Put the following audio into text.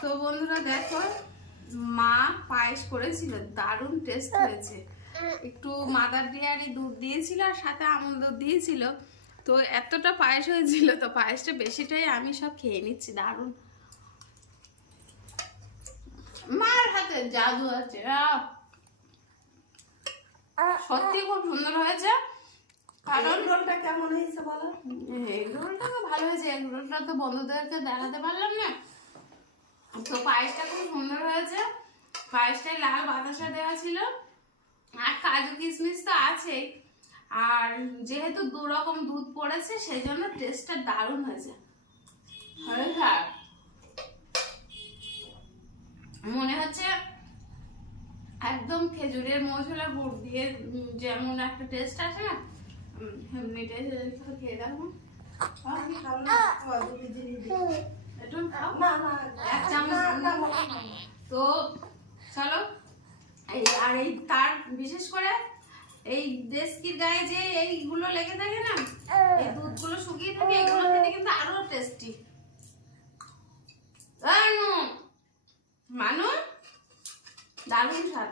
তো বন্ধুরা দেখো, মা পায়েস করেছিল, দারুণ টেস্ট হয়েছে। একটু মাদার ডেয়ারি দুধ দিয়েছিল আর সাথে আমুল দুধ দিয়েছিল। তো এতটা পায়েস হয়েছিল, তো পায়েসটা বেশিটাই আমি সব খেয়ে নিচ্ছি। দারুণ, মার হাতে জাদু আছে। সত্যি খুব সুন্দর হয়েছে। কারণ রোলটা কেমন হয়েছে বলো? এগ রোলটা তো ভালো হয়েছে। এগ রোলটা তো বন্ধুদেরকে দেখাতে পারলাম না। তো পায়েসটা খুব সুন্দর হয়েছে। পায়েসটায় লাল বাতাসা দেওয়া ছিল আর কাজু কিশমিশ তো আছেই। আর যেহেতু 2 রকম দুধ পড়েছে সেই জন্য টেস্টটা দারুণ হয়েছে। হ্যাঁ, মনে হচ্ছে একদম খেজুরের মৌসুলা গুড় দিয়ে যেমন একটা টেস্ট আছে না, এমনি টেস্ট। খেয়ে দেখো, আমি খাবো না, অল্প কেজি দিই। একটু খাও। না না, এক চামচ। না, তো চলো, আর এই তার বিশেষ করে এই দেশকির গায়ে যে এইগুলো লেগে থাকে না, এই দুধগুলো শুকিয়ে থাকে, এগুলো খেতে কিন্তু আরো টেস্টি। মানু দারুণ স্বাদ।